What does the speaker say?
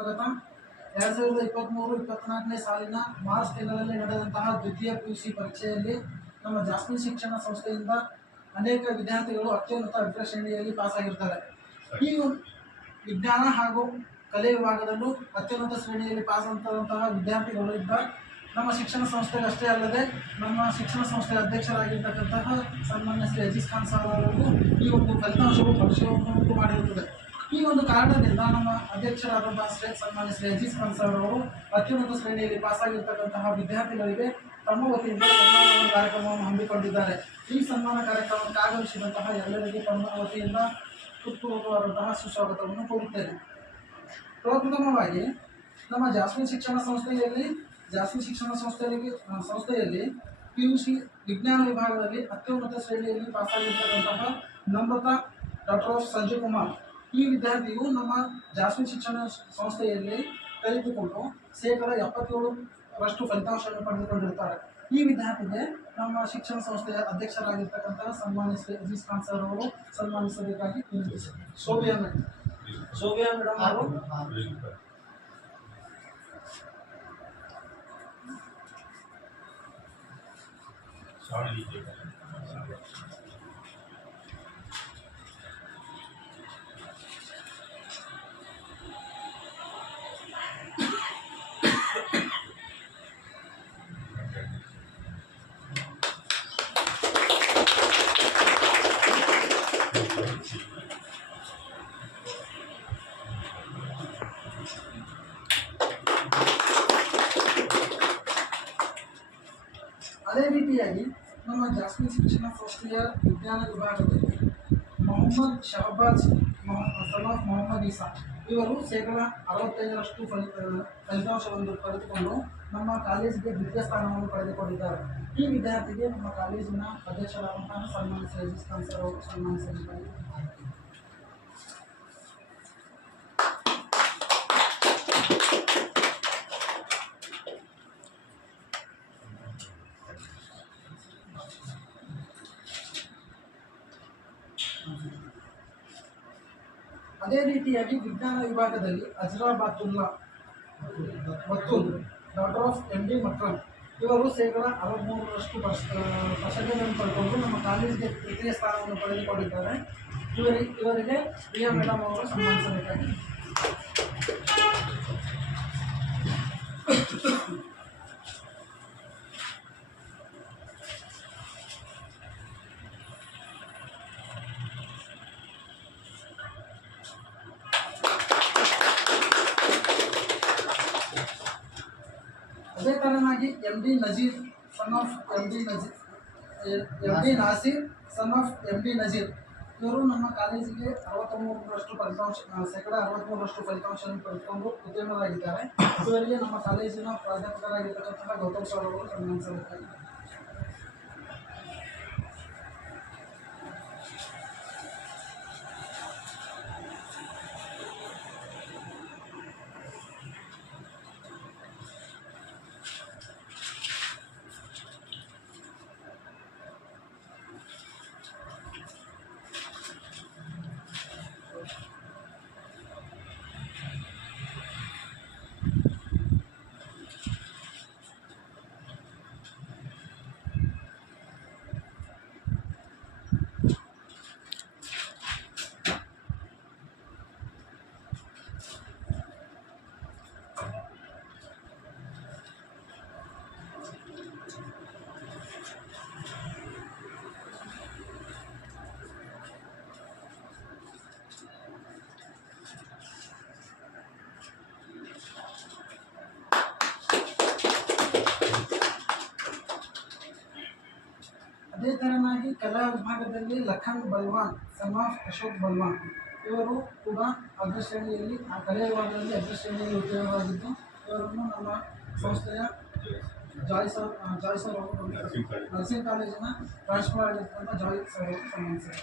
ಸ್ವಾಗತ ಎರಡ್ ಸಾವಿರದ ಇಪ್ಪತ್ತ್ಮೂರು ಇಪ್ಪತ್ನಾಲ್ಕನೇ ಸಾಲಿನ ಮಾರ್ಚ್ ತಿಂಗಳಲ್ಲಿ ನಡೆದಂತಹ ದ್ವಿತೀಯ ಪಿ ಯು ಸಿ ಪರೀಕ್ಷೆಯಲ್ಲಿ ನಮ್ಮ ಜಾಸ್ಮಿನ್ ಶಿಕ್ಷಣ ಸಂಸ್ಥೆಯಿಂದ ಅನೇಕ ವಿದ್ಯಾರ್ಥಿಗಳು ಅತ್ಯುನ್ನತ ಅಗ್ರ ಶ್ರೇಣಿಯಲ್ಲಿ ಪಾಸಾಗಿರ್ತಾರೆ ಈ ವಿಜ್ಞಾನ ಹಾಗೂ ಕಲೆ ವಿಭಾಗದಲ್ಲೂ ಅತ್ಯುನ್ನತ ಶ್ರೇಣಿಯಲ್ಲಿ ಪಾಸ್ ಅಂತಂತಹ ವಿದ್ಯಾರ್ಥಿಗಳು ಇದ್ದ ನಮ್ಮ ಶಿಕ್ಷಣ ಸಂಸ್ಥೆಗಷ್ಟೇ ಅಲ್ಲದೆ ನಮ್ಮ ಶಿಕ್ಷಣ ಸಂಸ್ಥೆಯ ಅಧ್ಯಕ್ಷರಾಗಿರ್ತಕ್ಕಂತಹ ಸನ್ಮಾನ್ಯ ಶ್ರೀ ಅಜೀಸ್ ಖಾನ್ ಸಾರ್ ಅವರಿಗೂ ಈ ಒಂದು ಫಲಿತಾಂಶವು ಪರಿಚಯವನ್ನು ಉಂಟು ಮಾಡಿರುತ್ತದೆ. ಈ ಒಂದು ಕಾರಣದಿಂದ ನಮ್ಮ ಅಧ್ಯಕ್ಷರಾದಂತಹ ಶ್ರೇ ಸನ್ಮಾನ್ಯ ಶ್ರೀ ಖಾನ್ ಸರ್ ಅವರು ಅತ್ಯುನ್ನತ ಶ್ರೇಣಿಯಲ್ಲಿ ಪಾಸಾಗಿರ್ತಕ್ಕಂತಹ ವಿದ್ಯಾರ್ಥಿಗಳಿಗೆ ತಮ್ಮ ವತಿಯಿಂದ ಸನ್ಮಾನ ಕಾರ್ಯಕ್ರಮವನ್ನು ಹಮ್ಮಿಕೊಂಡಿದ್ದಾರೆ. ಈ ಸನ್ಮಾನ ಕಾರ್ಯಕ್ರಮಕ್ಕೆ ಆಗಮಿಸಿದಂತಹ ಎಲ್ಲರಿಗೆ ತಮ್ಮ ವತಿಯಿಂದ ಹೃತ್ಪೂರ್ವಕವಾದಂತಹ ಸುಸ್ವಾಗತವನ್ನು ಕೋರುತ್ತೇನೆ. ಪ್ರಪ್ರಥಮವಾಗಿ ನಮ್ಮ ಜಾಸ್ಮಿನ್ ಶಿಕ್ಷಣ ಸಂಸ್ಥೆಯಲ್ಲಿ, ಜಾಸ್ಮಿನ್ ಶಿಕ್ಷಣ ಸಂಸ್ಥೆಯಲ್ಲಿ ಸಂಸ್ಥೆಯಲ್ಲಿ ಪಿ ಯು ಸಿ ವಿಜ್ಞಾನ ವಿಭಾಗದಲ್ಲಿ ಅತ್ಯುನ್ನತ ಶ್ರೇಣಿಯಲ್ಲಿ ಪಾಸಾಗಿರ್ತಕ್ಕಂತಹ ನಮ್ರತಾ ಡಾಕ್ಟರ್ ಸಂಜೀವ್ ಕುಮಾರ್. ಈ ವಿದ್ಯಾರ್ಥಿಯು ನಮ್ಮ ಜಾಸ್ತಿ ಶಿಕ್ಷಣ ಸಂಸ್ಥೆಯಲ್ಲಿ ಕಲಿತುಕೊಂಡು ಶೇಕಡ ಎಪ್ಪತ್ತೇಳರಷ್ಟು ಫಲಿತಾಂಶವನ್ನು ಪಡೆದುಕೊಂಡಿರ್ತಾರೆ. ಈ ವಿದ್ಯಾರ್ಥಿಗೆ ನಮ್ಮ ಶಿಕ್ಷಣ ಸಂಸ್ಥೆಯ ಅಧ್ಯಕ್ಷರಾಗಿರ್ತಕ್ಕಂಥ ಸನ್ಮಾನಿಸ ಅಜೀಸ್ ಸರ್ ಅವರು ಸನ್ಮಾನಿಸಬೇಕಾಗಿ ಸೋಬಿಯಾ ಮೇಡಮ್ ಸೋಬಿಯಾ ಮೇಡಮ್ ಅವರು. ಅದೇ ರೀತಿಯಾಗಿ ನಮ್ಮ ಜಾಸ್ಮಿನ್ ಶಿಕ್ಷಣ ಸಂಸ್ಥೆಯ ವಿಜ್ಞಾನ ವಿಭಾಗದಲ್ಲಿ ಮೊಹಮ್ಮದ್ ಶಹಬಾಜ್ ಸಲಾಫ್ ಮೊಹಮ್ಮದ್ ಇಸಾ ಇವರು ಶೇಕಡ ಅರವತ್ತೈದರಷ್ಟು ಫಲಿತ ಫಲಿತಾಂಶವನ್ನು ಪಡೆದುಕೊಂಡು ನಮ್ಮ ಕಾಲೇಜಿಗೆ ದ್ವಿತೀಯ ಸ್ಥಾನವನ್ನು ಪಡೆದುಕೊಂಡಿದ್ದಾರೆ. ಈ ವಿದ್ಯಾರ್ಥಿಗೆ ನಮ್ಮ ಕಾಲೇಜಿನ ಅಧ್ಯಕ್ಷರಾದಂತಹ ಸನ್ಮಾನ ಸರ್ ಅದೇ ರೀತಿಯಾಗಿ ವಿಜ್ಞಾನ ವಿಭಾಗದಲ್ಲಿ ಅಜ್ರಾಬಾತುಲ್ಲಾ ಮತ್ತು doctor of M D Makram ಇವರು ಶೇಕಡ ಅರವತ್ತ್ಮೂರರಷ್ಟು ಪರ್ಸ್ ಪರ್ಸೆಂಟೇಜನ್ನು ಪಡ್ಕೊಂಡು ನಮ್ಮ ಕಾಲೇಜಿಗೆ ತೃತೀಯ ಸ್ಥಾನವನ್ನು ಪಡೆದುಕೊಂಡಿದ್ದಾರೆ. ಇವರಿಗೆ ಇವರಿಗೆ ಪ್ರಿಯಾ ಮೇಡಮ್ ಅವರು ಸನ್ಮಾನಿಸಬೇಕಾಗಿದೆ. ಥರನಾಗಿ M D Nazeer son of M D Nazeer, M D Naseer son of M D Nazeer. ಇವರು ನಮ್ಮ ಕಾಲೇಜಿಗೆ ಅರವತ್ತ್ಮೂರರಷ್ಟು ಫಲಿತಾಂಶ ಶೇಕಡ ಅರವತ್ತ್ಮೂರರಷ್ಟು ಫಲಿತಾಂಶವನ್ನು ಪಡೆದುಕೊಂಡು ಉತ್ತೀರ್ಣರಾಗಿದ್ದಾರೆ. ಇವರಿಗೆ ನಮ್ಮ ಕಾಲೇಜಿನ ಪ್ರಾಧ್ಯಾಪಕರಾಗಿರ್ತಕ್ಕಂತಹ ಗೌತಮ್ ಸರ್ ಅವರು ಸನ್ಮಾನಿಸಬೇಕಾಗಿದೆ. ಅದೇ ಥರನಾಗಿ ಕಲಾ ವಿಭಾಗದಲ್ಲಿ ಲಖನ್ ಬಲ್ವಾನ್ ಸನ್ ಆಫ್ ಅಶೋಕ್ ಬಲ್ವಾನ್ ಇವರು ಕೂಡ ಅಗ್ರಶ್ರೇಣಿಯಲ್ಲಿ ಆ ಕಲೆ ವಿಭಾಗದಲ್ಲಿ ಅಗ್ರಶ್ರೇಣಿಯಲ್ಲಿ ಉತ್ತೀರ್ಣರಾಗಿದ್ದು ಇವರನ್ನು ನಮ್ಮ ಸಂಸ್ಥೆಯ ಜಾಯ್ ಸರ್ ಆ, ಜಾಯ್ ಸರ್ ಅವರು ನರ್ಸಿಂಗ್ ಕಾಲೇಜ್. ನರ್ಸಿಂಗ್ ಕಾಲೇಜಿನ ಟ್ರಾನ್ಸ್ಫರ್ ಆಗಿರ್ತಕ್ಕಂಥ ಜಾಯ್ ಸರ್ ಅವರು ಸನ್ಮಾನಿಸಿದ್ದಾರೆ